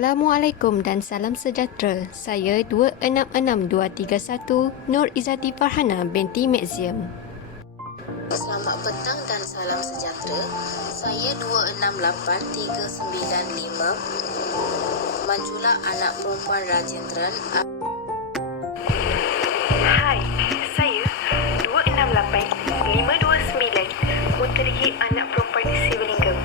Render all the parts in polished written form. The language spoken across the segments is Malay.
Assalamualaikum dan salam sejahtera. Saya 266231 Nur Izzati Farhana binti Maxium. Selamat petang dan salam sejahtera. Saya 268395 Manjula anak perempuan Rajendran. Hai, saya 268529 Puteri anak perempuan Siwalingam.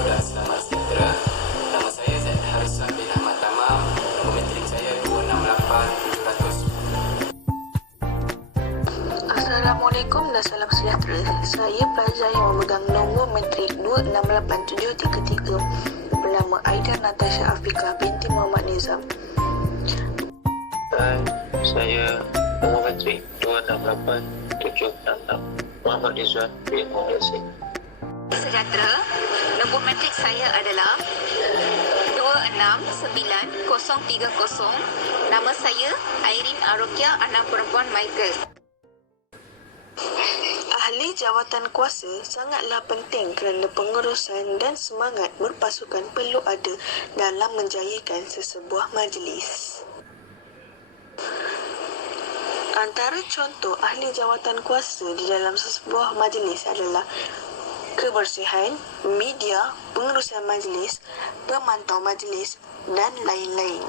Dan selamat sejahtera. Nama saya Zaid Harisa bin Ahmad Tamam. Nombor metrik saya 268700. Assalamualaikum dan salam sejahtera. Saya pelajar yang memegang nombor metrik 268733 bernama Aida Natasha Afika binti Muhammad Nizam. Hai, saya nombor metrik 268766 Muhammad Izzuan bin Muhammad Yassin. Sejahtera, nombor metrik saya adalah 269030. Nama saya Airin Arokia, anak perempuan Michael. Ahli jawatan kuasa sangatlah penting kerana pengurusan dan semangat berpasukan perlu ada dalam menjayakan sesebuah majlis. Antara contoh ahli jawatan kuasa di dalam sesebuah majlis adalah kebersihan, media, pengurusan majlis, pemantau majlis dan lain-lain.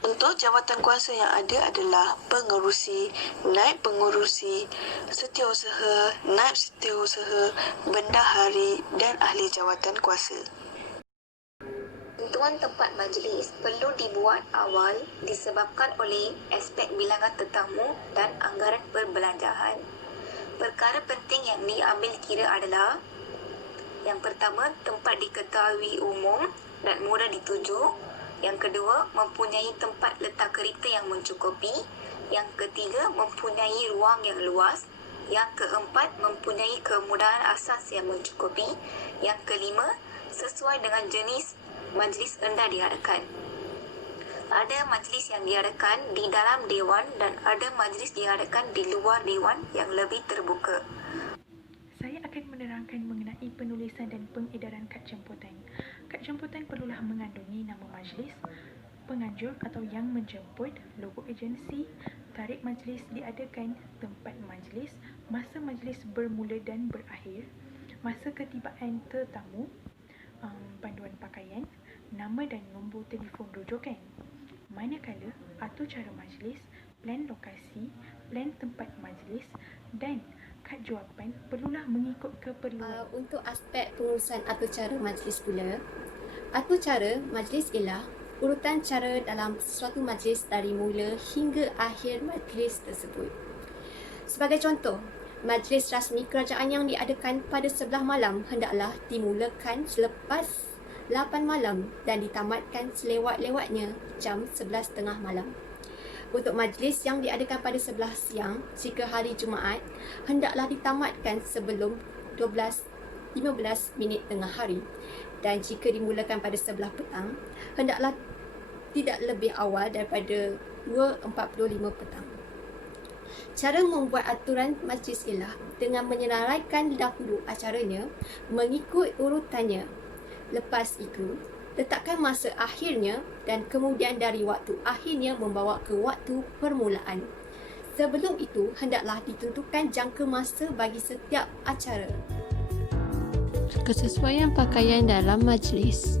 Untuk jawatan kuasa yang ada adalah pengerusi, naib pengerusi, setiausaha, naib setiausaha, bendahari dan ahli jawatan kuasa. Tentuan tempat majlis perlu dibuat awal disebabkan oleh aspek bilangan tetamu dan anggaran perbelanjaan. Perkara penting yang diambil kira adalah: yang pertama, tempat diketahui umum dan mudah dituju. Yang kedua, mempunyai tempat letak kereta yang mencukupi. Yang ketiga, mempunyai ruang yang luas. Yang keempat, mempunyai kemudahan asas yang mencukupi. Yang kelima, sesuai dengan jenis majlis anda diadakan. Ada majlis yang diadakan di dalam dewan dan ada majlis diadakan di luar dewan yang lebih terbuka. Saya akan menerangkan mengenai penulisan dan pengedaran kad jemputan. Kad jemputan perlulah mengandungi nama majlis, penganjur atau yang menjemput, logo agensi, tarikh majlis diadakan, tempat majlis, masa majlis bermula dan berakhir, masa ketibaan tetamu, panduan pakaian, nama dan nombor telefon rujukan. Manakala atur cara majlis, plan lokasi, plan tempat majlis dan kad jawapan perlulah mengikut keperluan. Untuk aspek pengurusan atur cara majlis pula, atur cara majlis ialah urutan cara dalam suatu majlis dari mula hingga akhir majlis tersebut. Sebagai contoh, majlis rasmi kerajaan yang diadakan pada 11 malam hendaklah dimulakan selepas 8 malam dan ditamatkan selewat-lewatnya jam 11.30 malam. Untuk majlis yang diadakan pada 11 siang, jika hari Jumaat, hendaklah ditamatkan sebelum 12.15 minit tengah hari. Dan jika dimulakan pada 11 petang, hendaklah tidak lebih awal daripada 2.45 petang. Cara membuat aturan majlis ialah dengan menyelarakan dahulu acaranya mengikut urutannya. Lepas itu, letakkan masa akhirnya dan kemudian dari waktu akhirnya membawa ke waktu permulaan. Sebelum itu, hendaklah ditentukan jangka masa bagi setiap acara. Kesesuaian pakaian dalam majlis.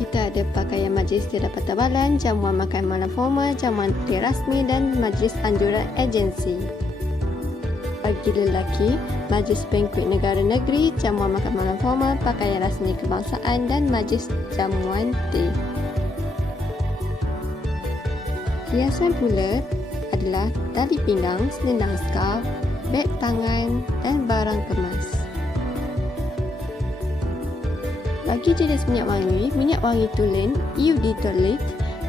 Kita ada pakaian majlis tidak tabalan, jamuan makan malam formal, jamuan rasmi dan majlis anjuran agensi. Bagi lelaki, majlis bankuet negara negeri, jamuan makan malam formal, pakaian rasmi kebangsaan dan majlis jamuan teh. Hiasan pula adalah tali pinggang, selendang scarf, beg tangan dan barang kemas. Bagi jenis minyak wangi tulen, EUD toilet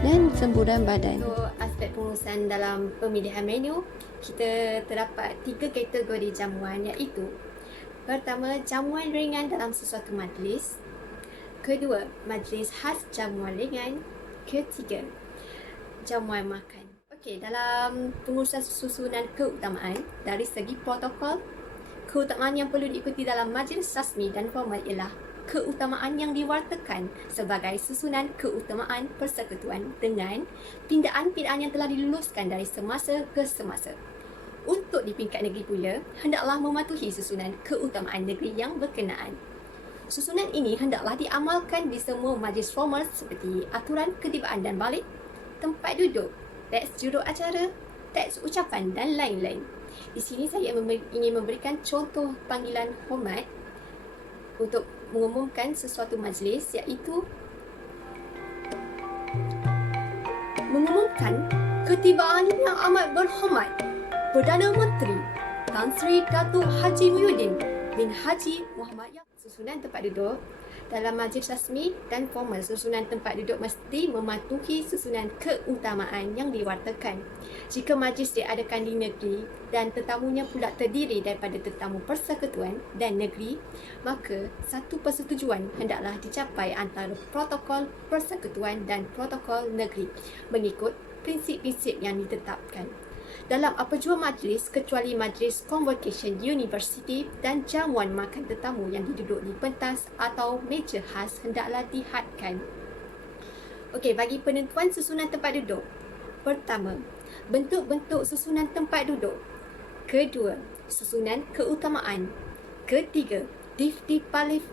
dan semburan badan. Untuk aspek pengurusan dalam pemilihan menu, kita terdapat 3 kategori jamuan, iaitu pertama, jamuan ringan dalam sesuatu majlis. Kedua, majlis khas jamuan ringan. Ketiga, jamuan makan. Okey, dalam pengurusan susunan keutamaan, dari segi protokol, keutamaan yang perlu diikuti dalam majlis rasmi dan formal ialah keutamaan yang diwartakan sebagai susunan keutamaan persekutuan dengan pindaan-pindaan yang telah diluluskan dari semasa ke semasa. Untuk di peringkat negeri pula, hendaklah mematuhi susunan keutamaan negeri yang berkenaan. Susunan ini hendaklah diamalkan di semua majlis formal seperti aturan ketibaan dan balik, tempat duduk, teks juruk acara, teks ucapan dan lain-lain. Di sini saya ingin memberikan contoh panggilan hormat untuk mengumumkan sesuatu majlis, iaitu mengumumkan ketibaan yang amat berhormat Perdana Menteri Tan Sri Datuk Haji Muhyiddin bin Haji Muhammad Yaakob. Susunan tempat duduk dalam majlis rasmi dan formal, susunan tempat duduk mesti mematuhi susunan keutamaan yang diwartakan. Jika majlis diadakan di negeri dan tetamunya pula terdiri daripada tetamu persekutuan dan negeri, maka satu persetujuan hendaklah dicapai antara protokol persekutuan dan protokol negeri mengikut prinsip-prinsip yang ditetapkan. Dalam apa jua majlis kecuali majlis convocation university dan jamuan makan tetamu yang diduduk di pentas atau meja khas hendaklah dihadkan. Okey, bagi penentuan susunan tempat duduk. Pertama, bentuk-bentuk susunan tempat duduk. Kedua, susunan keutamaan. Ketiga, div paling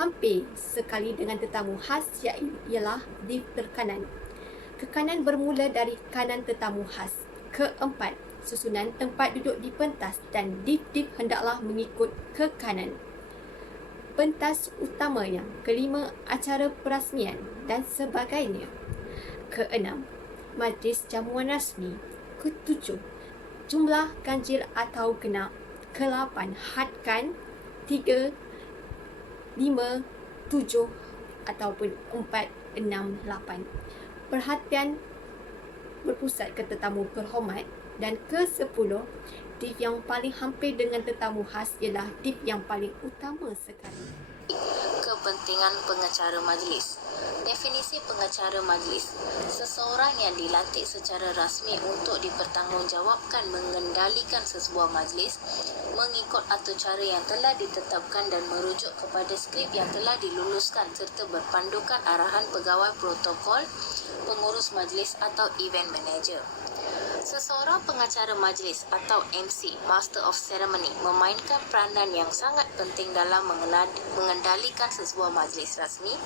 hampir sekali dengan tetamu khas, ialah div terkanan. Ke kanan bermula dari kanan tetamu khas. Keempat, susunan tempat duduk di pentas dan div hendaklah mengikut ke kanan pentas utamanya. Kelima, acara perasmian dan sebagainya. Keenam, majlis jamuan rasmi. Ketujuh, jumlah ganjil atau genap. Kelapan, hadkan 3, 5, 7 ataupun 4, 6, 8. Perhatian berpusat ke tetamu berhormat. Dan ke-10, div yang paling hampir dengan tetamu khas ialah div yang paling utama sekali. Kepentingan pengacara majlis. Definisi pengacara majlis: seseorang yang dilantik secara rasmi untuk dipertanggungjawabkan mengendalikan sesebuah majlis mengikut atur cara yang telah ditetapkan dan merujuk kepada skrip yang telah diluluskan serta berpandukan arahan pegawai protokol, pengurus majlis atau event manager. Seseorang pengacara majlis atau MC, Master of Ceremony, memainkan peranan yang sangat penting dalam mengendalikan sesebuah majlis rasmi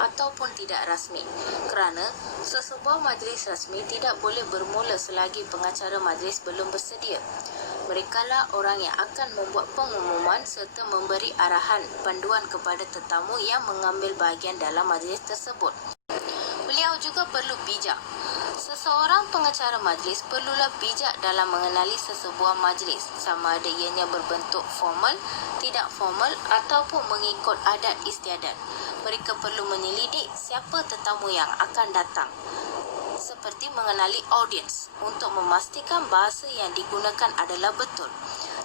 ataupun tidak rasmi, kerana sesebuah majlis rasmi tidak boleh bermula selagi pengacara majlis belum bersedia. Merekalah orang yang akan membuat pengumuman serta memberi arahan panduan kepada tetamu yang mengambil bahagian dalam majlis tersebut. Beliau juga perlu bijak. Seseorang pengacara majlis perlulah bijak dalam mengenali sesebuah majlis, sama ada ianya berbentuk formal, tidak formal ataupun mengikut adat istiadat. Mereka perlu menyelidik siapa tetamu yang akan datang, seperti mengenali audiens untuk memastikan bahasa yang digunakan adalah betul.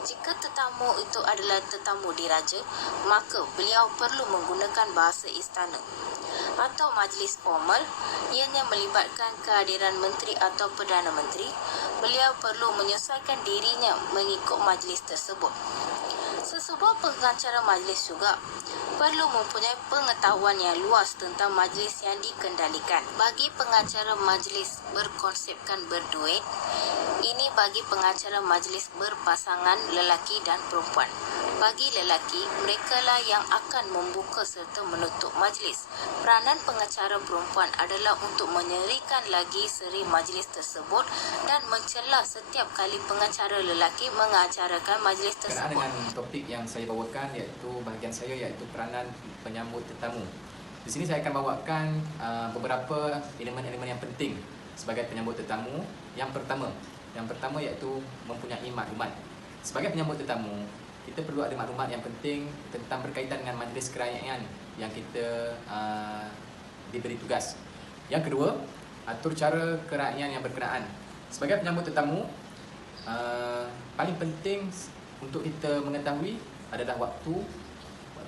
Jika tetamu itu adalah tetamu diraja, maka beliau perlu menggunakan bahasa istana. Atau majlis formal, ianya melibatkan kehadiran menteri atau perdana menteri, beliau perlu menyesuaikan dirinya mengikut majlis tersebut. Sesebuah pengacara majlis juga perlu mempunyai pengetahuan yang luas tentang majlis yang dikendalikan. Bagi pengacara majlis berkonsepkan berduet, ini bagi pengacara majlis berpasangan lelaki dan perempuan. Bagi lelaki, merekalah yang akan membuka serta menutup majlis. Peranan pengacara perempuan adalah untuk menyerikan lagi seri majlis tersebut dan mencela setiap kali pengacara lelaki mengacarakan majlis tersebut. Dengan topik yang saya bawakan, iaitu bahagian saya, iaitu peranan penyambut tetamu. Di sini saya akan bawakan beberapa elemen-elemen yang penting sebagai penyambut tetamu. Yang pertama iaitu mempunyai maklumat. Sebagai penyambut tetamu, kita perlu ada maklumat yang penting tentang berkaitan dengan majlis kerajaan yang kita diberi tugas. Yang kedua, atur cara kerajaan yang berkenaan. Sebagai penyambut tetamu, paling penting untuk kita mengetahui adalah waktu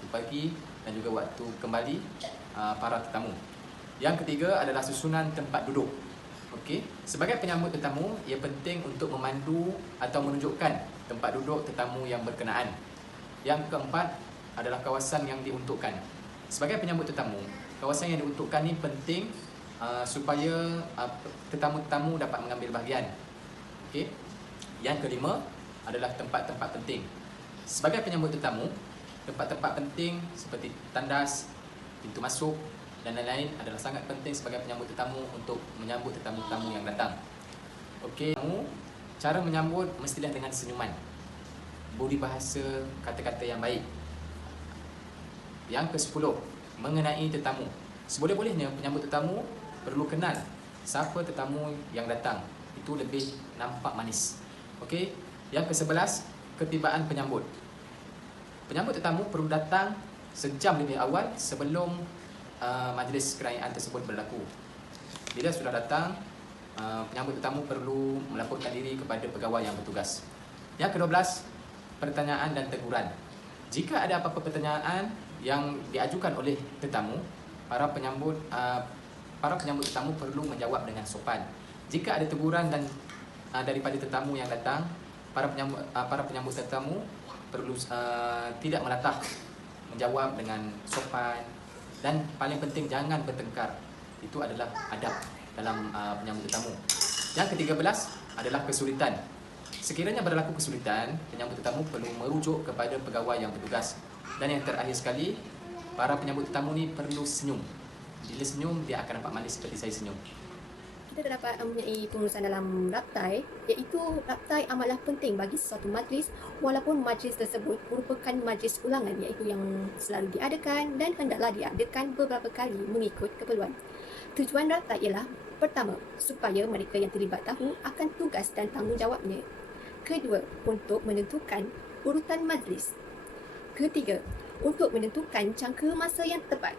pagi dan juga waktu kembali para tetamu. Yang ketiga adalah susunan tempat duduk. Okey, sebagai penyambut tetamu, ia penting untuk memandu atau menunjukkan tempat duduk tetamu yang berkenaan. Yang keempat adalah kawasan yang diuntukkan. Sebagai penyambut tetamu, kawasan yang diuntukkan ni penting supaya tetamu-tetamu dapat mengambil bahagian. Okey. Yang kelima adalah tempat-tempat penting. Sebagai penyambut tetamu, tempat-tempat penting seperti tandas, pintu masuk dan lain-lain adalah sangat penting sebagai penyambut tetamu untuk menyambut tetamu-tetamu yang datang. Okey, cara menyambut mestilah dengan senyuman, budi bahasa, kata-kata yang baik. Yang ke-10, mengenai tetamu. Seboleh-bolehnya penyambut tetamu perlu kenal siapa tetamu yang datang. Itu lebih nampak manis. Okey. Yang ke-11, ketibaan penyambut. Penyambut tetamu perlu datang sejam lebih awal sebelum majlis kerajaan tersebut berlaku. Bila sudah datang, penyambut tetamu perlu melaporkan diri kepada pegawai yang bertugas. Yang ke-12, pertanyaan dan teguran. Jika ada apa-apa pertanyaan yang diajukan oleh tetamu, para penyambut tetamu perlu menjawab dengan sopan. Jika ada teguran dan daripada tetamu yang datang, para penyambut tetamu perlu tidak melatah, menjawab dengan sopan, dan paling penting jangan bertengkar. Itu adalah adab dalam penyambut tetamu. Yang ke-13 adalah kesulitan. Sekiranya berlaku kesulitan, penyambut tetamu perlu merujuk kepada pegawai yang bertugas. Dan yang terakhir sekali, para penyambut tetamu ni perlu senyum. Bila senyum, dia akan nampak manis seperti saya senyum. Kita dapat mempunyai pengurusan dalam raptai, iaitu raptai amatlah penting bagi sesuatu majlis walaupun majlis tersebut merupakan majlis ulangan, iaitu yang selalu diadakan dan hendaklah diadakan beberapa kali mengikut keperluan. Tujuan raptai ialah pertama, supaya mereka yang terlibat tahu akan tugas dan tanggungjawabnya. Kedua, untuk menentukan urutan majlis. Ketiga, untuk menentukan jangka masa yang tepat.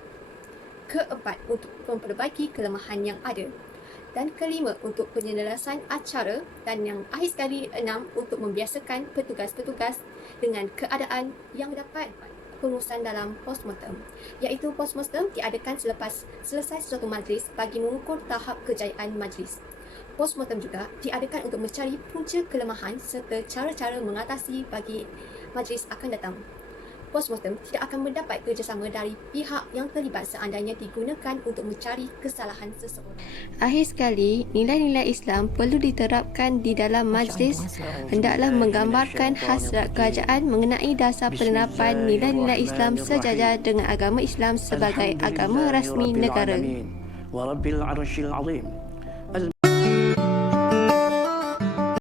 Keempat, untuk memperbaiki kelemahan yang ada. Dan kelima, untuk penyelesaian acara. Dan yang akhir sekali, 6, untuk membiasakan petugas-petugas dengan keadaan yang dapat pengurusan dalam postmortem, iaitu postmortem diadakan selepas selesai suatu majlis bagi mengukur tahap kejayaan majlis. Postmortem juga diadakan untuk mencari punca kelemahan serta cara-cara mengatasi bagi majlis akan datang. Postmortem tidak akan mendapat kerjasama dari pihak yang terlibat seandainya digunakan untuk mencari kesalahan seseorang. Akhir sekali, nilai-nilai Islam perlu diterapkan di dalam majlis. Hendaklah menggambarkan hasrat kerajaan mengenai dasar penerapan nilai-nilai Islam sejajar dengan agama Islam sebagai agama rasmi negara. Wa Rabbil Arsyil Azim.